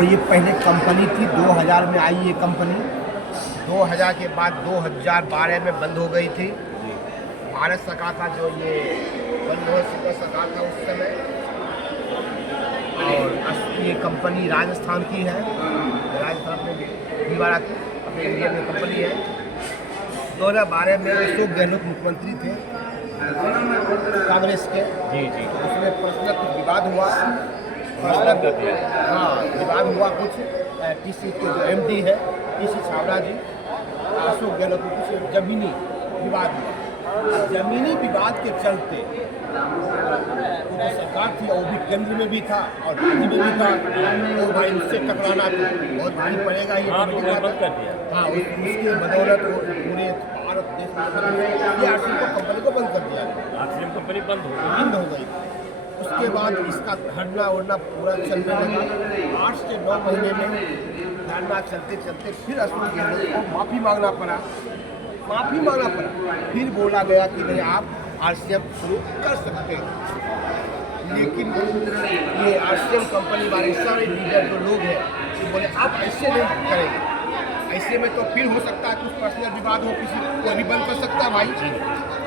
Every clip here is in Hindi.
और ये पहले कंपनी थी, 2000 में आई ये कंपनी। 2000 के बाद 2012 में बंद हो गई थी। भारत सरकार का जो ये मनमोहन सिंह का सरकार था उस समय, और ये कंपनी राजस्थान की है, राजस्थान में भीलवाड़ा की अपने इंडिया में कंपनी है। 2012 में अशोक गहलोत मुख्यमंत्री थे कांग्रेस के। जी जी। उसमें पर्सनल कुछ विवाद हुआ, विवाद हुआ कुछ। टीसी के जो एमडी है टीसी छाबड़ा जी, अशोक गहलोत को कुछ ज़मीनी विवाद हुआ। ज़मीनी विवाद के चलते जो सरकार थी वो भी केंद्र में भी था और राज्य में भी था, तो भाई उससे टकराना तो बहुत भारी पड़ेगा ही। हाँ, उसके बदौलत वो पूरे भारत देश में आरसीएम कंपनी को बंद कर दिया। आरसीएम कंपनी बंद हो गई। उसके बाद इसका धरना उड़ना पूरा चलने लगा। 8 से 9 महीने में धरना चलते चलते फिर अशोक गहलोत को माफ़ी मांगना पड़ा। फिर बोला गया कि नहीं, आप आरसीएम शुरू कर सकते हैं। लेकिन ये आरसीएम कंपनी वाले सारे लीडर जो लोग हैं वो बोले आप ऐसे नहीं करेंगे, ऐसे में तो फिर हो सकता है कुछ पर्सनल विवाद हो, किसी को भी बंद कर सकता है भाई,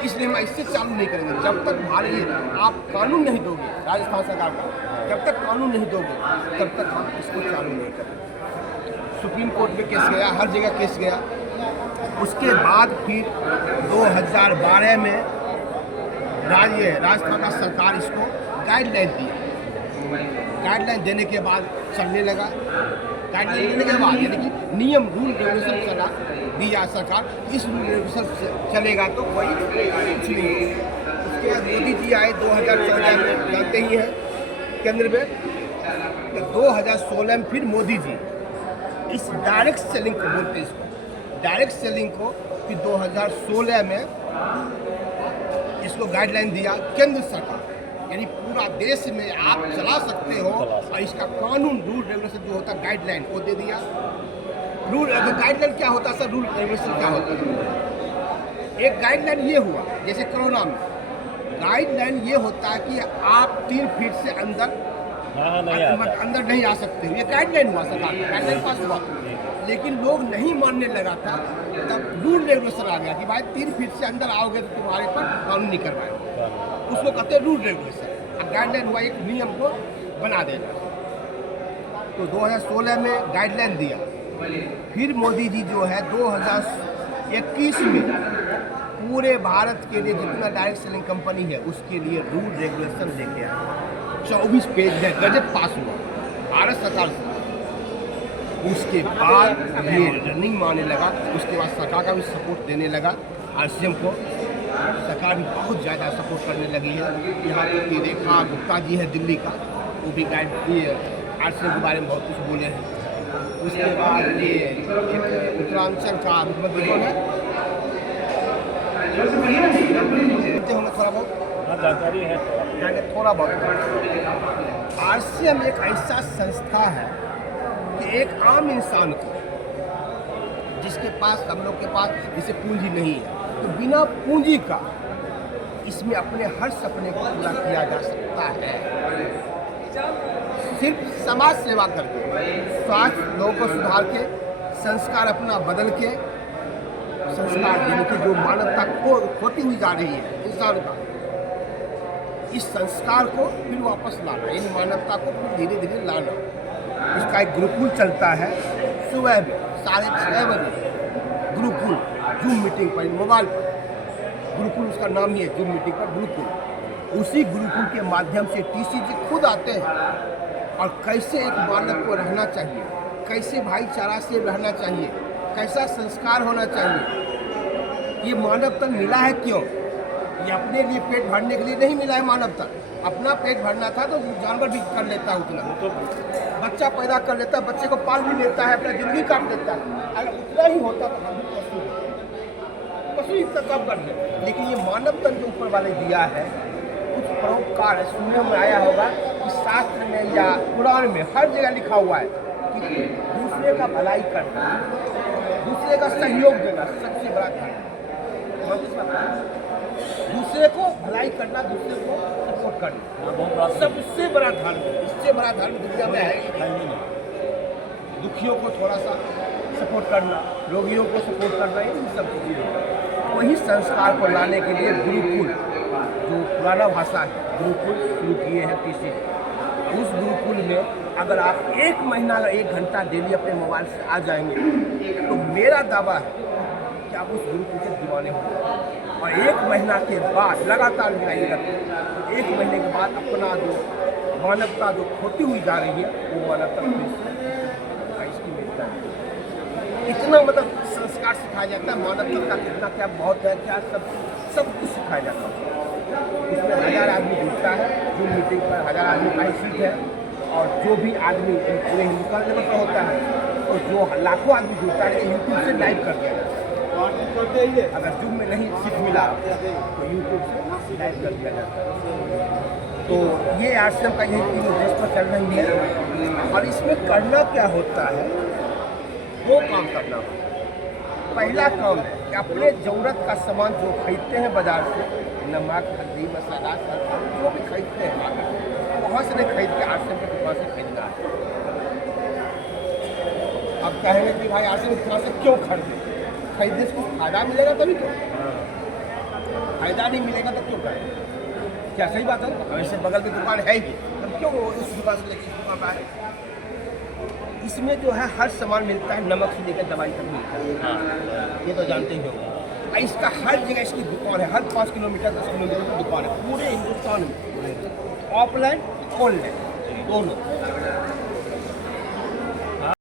इसलिए हम इससे चालू नहीं करेंगे। जब तक भारी आप कानून नहीं दोगे, राजस्थान सरकार का जब तक कानून नहीं दोगे तब तक हम इसको चालू नहीं करेंगे। सुप्रीम कोर्ट में केस गया, हर जगह केस गया। उसके बाद फिर 2012 में राजस्थान का सरकार इसको गाइडलाइन दिया। गाइडलाइन देने के बाद चलने लगा। गाइडलाइन देने के बाद यानी कि नियम रूल रेगुलेशन चला दिया सरकार, इस रूल रेगुलेशन चलेगा तो कोई कुछ नहीं। उसके बाद मोदी जी आए 2014 में, जानते ही हैं केंद्र में। 2016 में फिर मोदी जी इस डायरेक्ट सेलिंग को बोलते हैं, इसको डायरेक्ट सेलिंग को फिर 2016 में इसको गाइडलाइन दिया केंद्र सरकार, यानी पूरा देश में आप चला सकते हो। और इसका कानून रूल रेगुलेशन जो होता है गाइडलाइन वो दे दिया। रूल गाइडलाइन क्या होता है सर, रूल रेगुलेशन क्या होता है? एक गाइडलाइन ये हुआ जैसे कोरोना में गाइडलाइन ये होता है कि आप 3 फीट से अंदर नहीं आ सकते हो, ये गाइडलाइन हुआ सरकार का, गाइडलाइन पास हुआ। लेकिन लोग नहीं मानने लगा था, तब रूल रेगुलेशन आ गया कि भाई 3 फीट से अंदर आओगे तो तुम्हारे पर कानून नहीं करवाएंगे, उसको कहते हैं रूल रेगुलेशन। अब गाइडलाइन हुआ एक नियम को बना देना। तो 2016 में गाइडलाइन दिया। फिर मोदी जी जो है 2021 में पूरे भारत के लिए जितना डायरेक्ट सेलिंग कंपनी है उसके लिए रूल रेगुलेशन लेके आए। 24 पेज है, गजट पास हुआ भारत सरकार से। उसके बाद ये रनिंग में आने लगा। उसके बाद सरकार का भी सपोर्ट देने लगा आरसीएम को। सरकार भी बहुत ज़्यादा सपोर्ट करने लगी है। यहाँ तक कि रेखा गुप्ता जी है दिल्ली का, वो भी आरसीएम के बारे में बहुत कुछ बोले हैं। उसके बाद ये एक उत्तरांचल का मुख्यमंत्री कौन है, होंगे थोड़ा बहुत जानकारी है, थोड़ा बहुत। आरसीएम एक ऐसा संस्था है कि एक आम इंसान को, जिसके पास हम लोग के पास जैसे पूंजी नहीं है, तो बिना पूंजी का इसमें अपने हर सपने को पूरा किया जा सकता है। सिर्फ समाज सेवा करके, स्वास्थ्य लोगों को सुधार के, संस्कार अपना बदल के, संस्कार जिनकी जो मानवता को खोती हुई जा रही है इंसान का, इस संस्कार को फिर वापस लाना, इन मानवता को फिर धीरे धीरे लाना। इसका एक गुरुकुल चलता है सुबह में 6:30 बजे, गुरुकुल जूम मीटिंग पर, मोबाइल पर गुरुकुल, उसका नाम ही है जूम मीटिंग पर गुरुकुल। उसी गुरुकुल के माध्यम से टीसी जी खुद आते हैं और कैसे एक मानव को रहना चाहिए, कैसे भाईचारा से रहना चाहिए, कैसा संस्कार होना चाहिए। ये मानव तन मिला है क्यों? ये अपने लिए पेट भरने के लिए नहीं मिला है मानव तन। अपना पेट भरना था तो जानवर भी कर लेता है उतना, तो बच्चा पैदा कर लेता है, बच्चे को पाल भी लेता है, अपना जिंदगी काट लेता है। अगर उतना ही होता तो हम पशु इतना कम कर ले। लेकिन ये मानव तन जो ऊपर वाले दिया है, कुछ परोपकार सुनने में आया होगा कि शास्त्र में या कुरान में हर जगह लिखा हुआ है कि दूसरे का भलाई करना, दूसरे का सहयोग देना सबसे बड़ा धर्म। दूसरे को भलाई करना, दूसरे को सपोर्ट करना सबसे बड़ा धर्म। इससे बड़ा धर्म दुनिया में है ही नहीं। दुखियों को थोड़ा सा सपोर्ट करना, रोगियों को सपोर्ट करना, ये सब चीज़ें। वही संस्कार को लाने के लिए गुरुकुल, जो पुराना भाषा है, गुरुकुल शुरू किए हैं पीछे। उस गुरुकुल में अगर आप 1 महीना या 1 घंटा डेली अपने मोबाइल से आ जाएंगे तो मेरा दावा है कि आप उस गुरुकुल के दीवाने होंगे। और 1 महीना के बाद लगातार मिलाइए रखें, 1 महीने के बाद अपना जो मानवता जो खोती हुई जा रही है वो मानवता फिर से इसकी मिलता है। इतना मतलब संस्कार सिखाया जाता है, मानवता का कितना क्या बहुत है, क्या सब कुछ सिखाया जाता है। इसमें 1000 आदमी जुड़ता है, जो मीटिंग पर 1000 आदमी का ही सीट है। और जो भी आदमी पूरे हिंदुस्तान लेवल पर होता है तो जो लाखों आदमी जुड़ता है यूट्यूब से लाइव कर दिया जाता है। अगर जूम में नहीं सीट मिला तो यूट्यूब से लाइव कर दिया जाता है। तो ये आश्रम का यही 3 उद्देश्य पर चल रही है। और इसमें करना क्या होता है, वो काम करना होता है। पहला काम है कि अपने ज़रूरत का सामान जो खरीदते हैं बाजार से, नमक, हल्दी, मसाला, जो भी खरीदते हैं वहाँ से नहीं खरीद के आश्रम की दुकान से खरीदना है। अब कहेंगे कि भाई आश्रम की दुकान से क्यों खरीदें, खरीदने से कुछ फायदा मिलेगा तभी तो, फायदा नहीं मिलेगा तो क्यों करें? क्या सही बात है? वैसे बगल में दुकान है ही, तब क्यों उस दुकान से लेकर इस दुकान पर आए? इसमें जो है हर सामान मिलता है, नमक से लेकर दवाई तक मिलता है, ये तो जानते ही हो। इसका हर जगह इसकी दुकान है, हर 5 किलोमीटर 10 किलोमीटर की दुकान है पूरे हिंदुस्तान में, ऑफलाइन ऑनलाइन दोनों।